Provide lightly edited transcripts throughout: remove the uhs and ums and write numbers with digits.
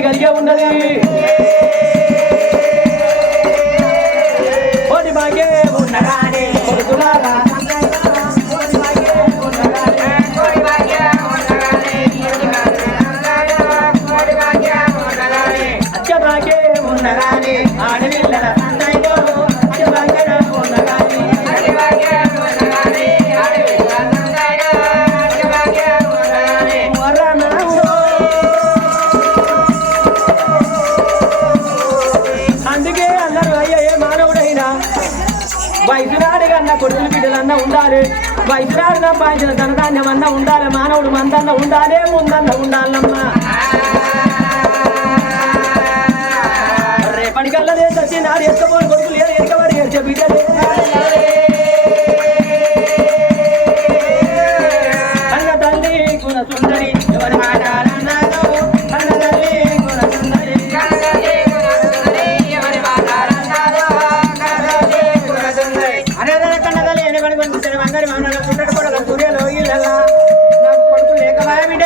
కలిగే ఉన్నది ఓడి బాగే ఉన్నగానే కొడుకులారా అచ్చబాగే ఉన్నగానే ఆడవిల్లల అన్నయ్యో అచ్చబాగే ఉన్నగానే వయసురాడు కన్నా కొడుకులు బిడ్డలన్నా ఉండాలి వయసురాడు సంపాదించిన ధనధాన్యం అన్నా ఉండాలి మానవుడు మందన్న ఉండాలి ముందన్న ఉండాలమ్మా రేపటికల్లా వచ్చి నాడు ఎత్తుకోని కొడుకులు ఎక్కబడి ఏడ్చే బిడ్డలే అన్న తల్లి గుణ సుందరి ఎవరి మాటాలన్నాదో అన్న తల్లి గుణ సుందరి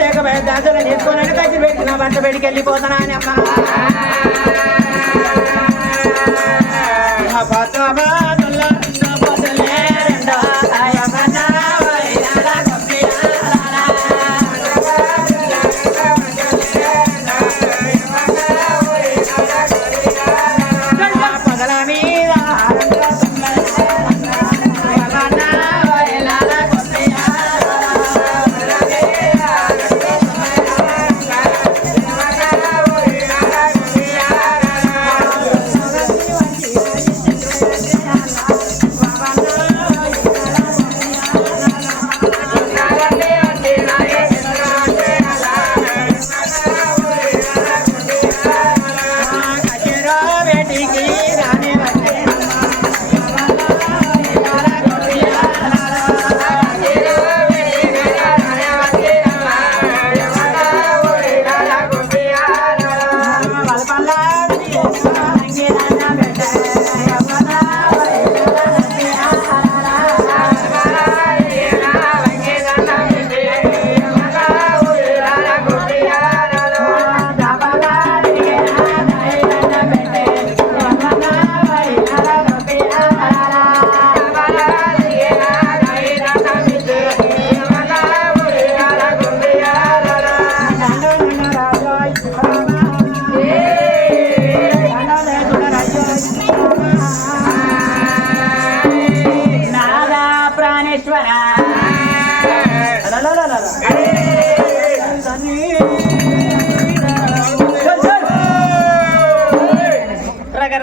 లేకపోయా దాసలు నేర్చుకోవాలని కలిసి పెట్టి నా వంట బయటికి వెళ్ళిపోతానా అని అమ్మ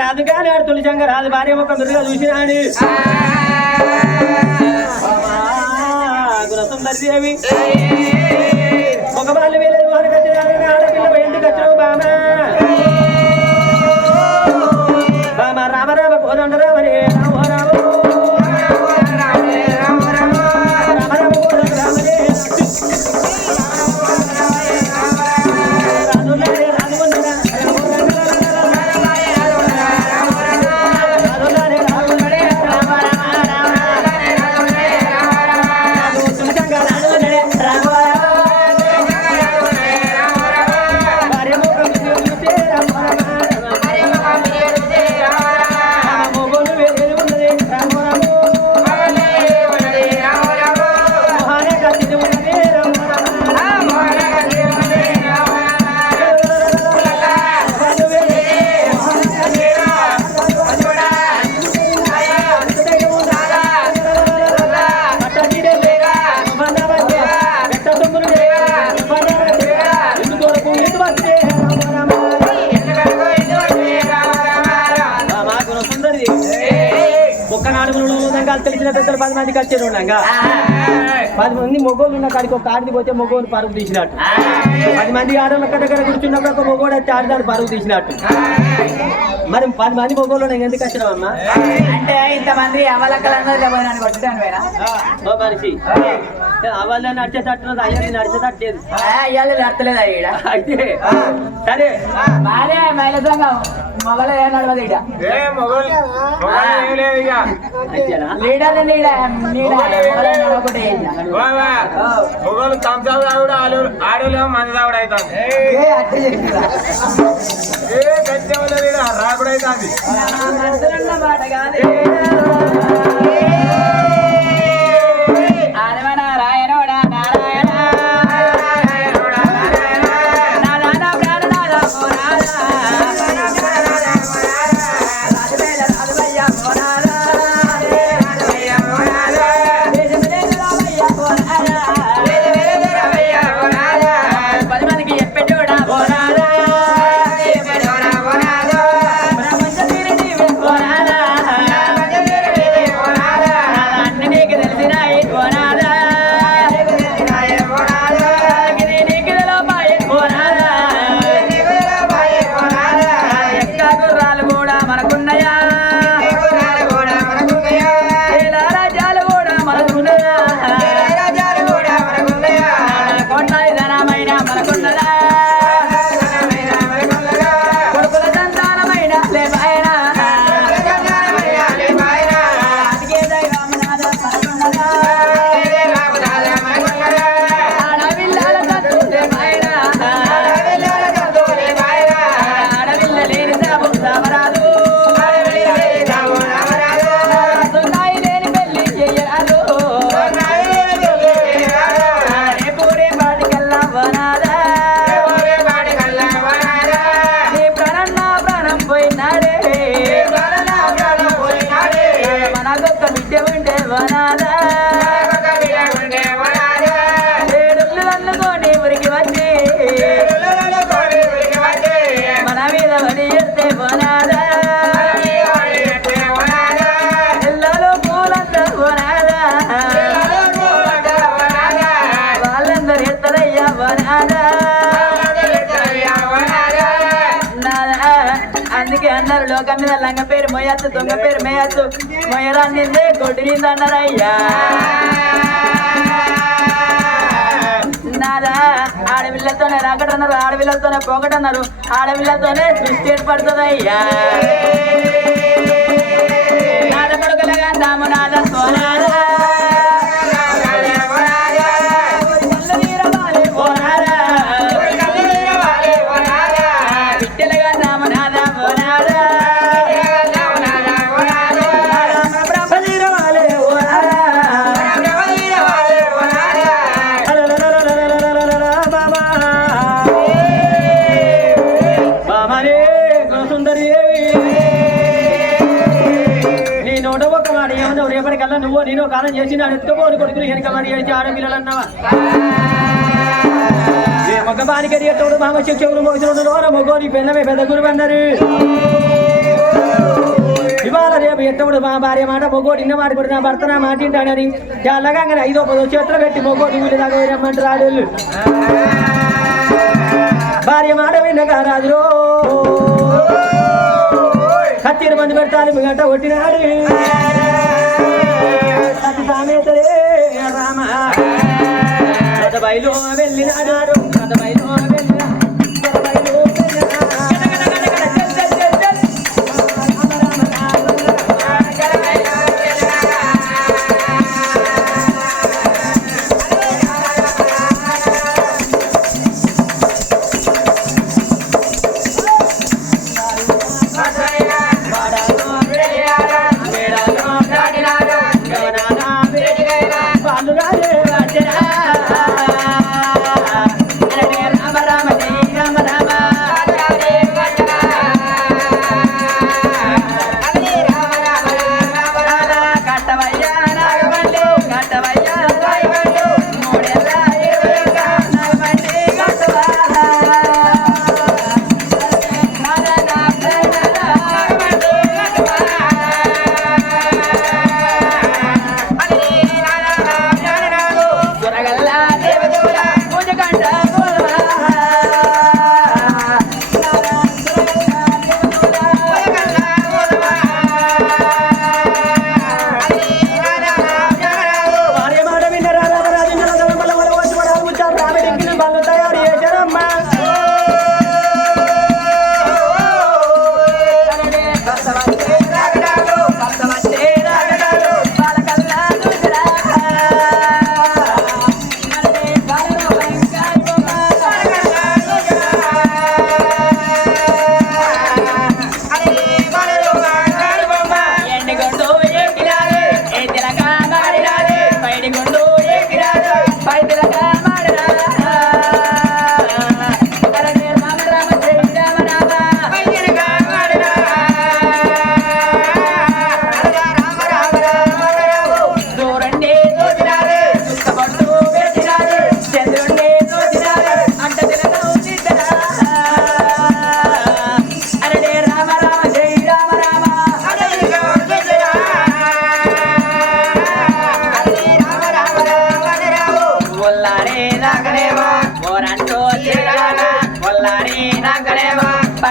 రాదు కానీ ఆడు తొలిచంగా రాదు భార్య ఒక మెరుగా చూసినాడు గుణసుందరిదేవి ఒక వాళ్ళు వేలేదు వారికి వచ్చిన ఆడపిల్ల ఎందుకు వచ్చావు బామా బామా రామ రామ కోదండ రామని రామ రామ తెలిసిన పెద్దలు 10 మంది కలిసి ఉండగా 10 మంది మొగోళ్ళు ఉన్న కాడికి ఒక ఆడిది పోతే మొగోళ్ళు పరుగు తీసినట్టు 10 మంది ఆడోళ్ళ దగ్గర కూర్చున్నప్పుడు ఒక మొగోడు వచ్చి ఆడదాన్ని పరుగు తీసినట్టు మరి 10 మంది మొగోళ్ళు ఎందుకు వచ్చినావమ్మా అంటే ఇంతమంది అవలక్కలందరూ కొట్టుతాను ఓ మనిషి అవల్ల నడిచేటట్టున్నది అయ్యాలి నడిచేటట్లేదు అయ్యాలి నడతలేదు అయ్యాడ అయితే సరే మారే మైల సంఘం మొగలు ఏ నడవదు ఇక లీడర్ నడవకుంటే మొగలు తంసావు తాగుడు ఆడలేమో మంది తాగుడు అవుతాను రాకుడు అవుతుంది మాట కాదు అందుకే అన్నారు లోకం మీద లంగ పేరు మొయ్యచ్చు దొంగ పేరు మేయచ్చు మొయ్యరాన్నిందే కొట్టినింది అన్నారయ్యా నాదా ఆడపిల్లతోనే రాకటన్నారు ఆడపిల్లలతోనే పోకటన్నారు ఆడపిల్లతోనే సృష్టి ఏర్పడుతుందయ్యా నాద కొడుకులగా దాము నాద సోనాదా రేపటికల్లా నువ్వు నేను కాలం చేసి నా ఎత్తుకోని కొడుకులు వెనక మరి ఏడిచి ఆడపిల్లలు అన్నావా మగ బాలికడి ఎట్టోడు మామ శిక్షకులు మోగిన మొగోని పెన్నమే పెద్ద గురువు అన్నారు ఇవాళ రేపు ఎట్టవుడు మా భార్య మాట మొగోడు ఇన్న మాట కూడా నా భర్త నా మాట ఇంటాడని చాలాగా 5-10 చేతులు పెట్టి మొగోడు ఊరి దాకా రమ్మంటారు ఆడోళ్ళు భార్య మాట విన్నగా రాజురో కత్తిని మంది పెడతాను మీ గంట కొట్టినాడు సామెతలే రామ బయలు వెళ్ళినాడు బయలు వెళ్ళిన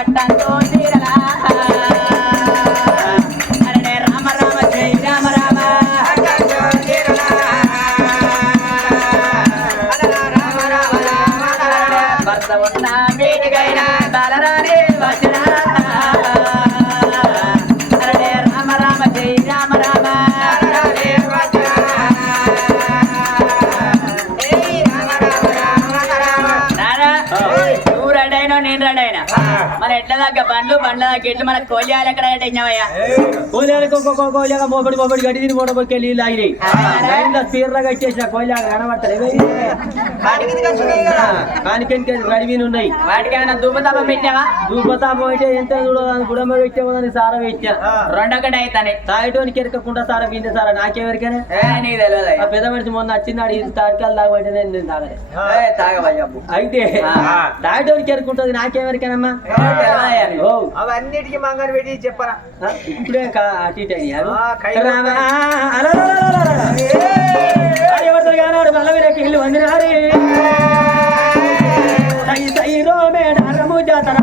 పట్టంతో తీరలా అరే రామ రామ జై రామ రామ భర్త ఉన్న వీటికైనా బలరాని వచ్చిన అరే రామ రామ జై రామ రామ నువ్వు రెడైనా నేను రెడైనా మన ఎట్ల దాకా బండ్ల దాకా ఎట్లు మన కోలియాలు ఎక్కడ అయినావయ్యా కోలియాలకు ఒక్కొక్క కోలియాగా మోపడి గడి తిని మోడబొక్కే నీళ్ళు ఆగినాయి తీర్రగా ఇచ్చేసిన కోలియాలు కనబడతాయి కానికెందుకు గడివీలు ఉన్నాయి వాటికి ఏమైనా ధూపతాపం పెట్టావా ధూపతాపం అయితే ఎంత చూడదాని గుడమ్మ పెట్టామని సారా పెట్టా రెండొకటి అవుతానే తాగటానికి ఎరకకుండా సారా బిందే సారా నాకెవరికైనా నీకు తెలియదు ఆ పెద్ద మనిషి మొన్న వచ్చినాడు ఇది తాటికాలు తాగబట్టి నేను తాగలే తాగవయ్యా అయితే తాగటానికి ఎరుకుంటుంది నాకెవరికైనా అవన్నిటికీ మంగని పెట్టి చెప్పరా ఇప్పుడే అటు ఇటు అయ్యారు మళ్ళీ వీళ్ళకి ఇల్లు వండినారు సై సై రో మేడము జాతర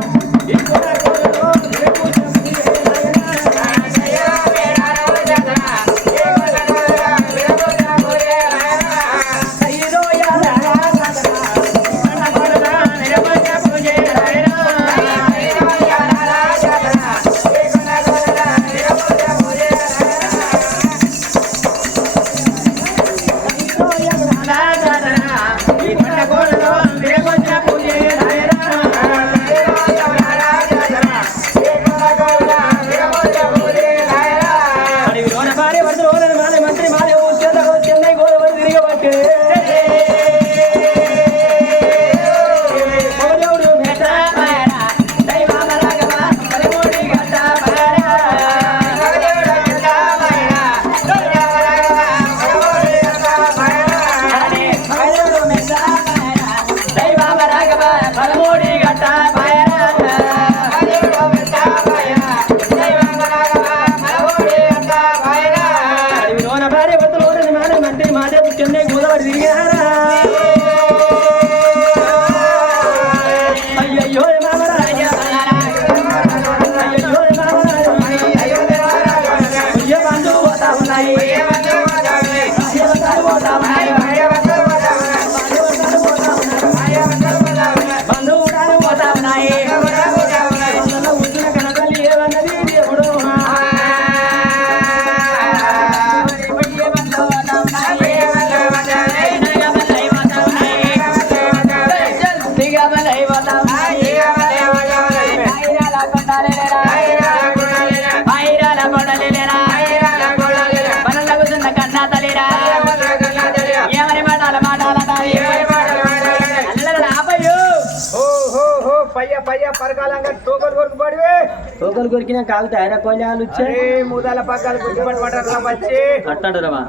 తోకలు కొరికినా కాగుతాయరా కోలాలు వచ్చాయి మూదాల పక్కలు గుర్తుపట్టమంటారు వచ్చి అట్టంటారమ్మా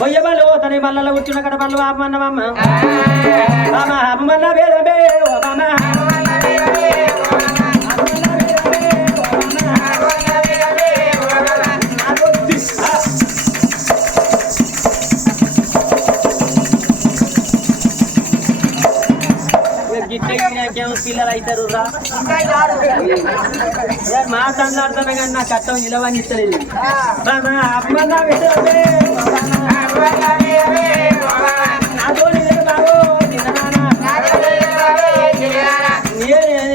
బొయ్యమలు తన మళ్ళలో కూర్చున్న కడ పళ్ళు ఆపమన్నమమ్మ అమ్మన్న వేదమే పిల్లలు అవుతారు మాట్లాడుతున్నా కానీ నా కట్టం నిలవని ఇస్తలేదు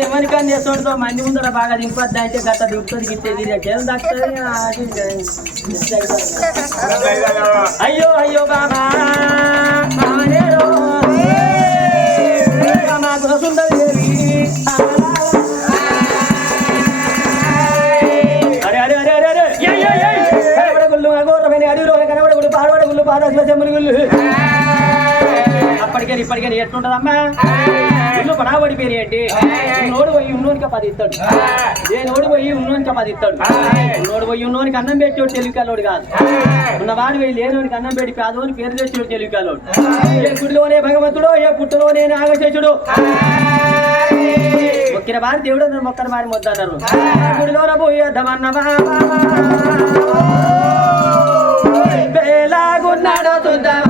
ఎవరికని చేస్తుంటో మంది ముందర బాగా దింపద్దు అయితే గట్ట దింపుతుంది గిట్టేది అయ్యో అయ్యో బాబా అప్పటికే ఇప్పటికే ఎట్లుంటదమ్మా ఇల్లు పడాబడి పేరు ఏంటి నోడు పోయి ఉన్నోనికి 10 ఇస్తాడు ఏ నోడు పోయి ఉన్నోనికి 10 ఇస్తాడు నోడు పోయి ఉన్నోనికి అన్నం పెట్టేవాడు తెలివికాలోడు కాదు ఉన్నవాడు పోయి లేనోనికి అన్నం పెట్టి పేదోని పేరు తెచ్చేవాడు తెలివికాలోడు ఏ గుడిలోనే భగవంతుడు ఏ పుట్టలోనే నాగశేషుడు మొక్కిన వారి దేవుడు మొక్కన వారి మొద్దన్నారు గుడిలోన పోయేద్దామన్న వేలాగున్నాడో చూద్దాం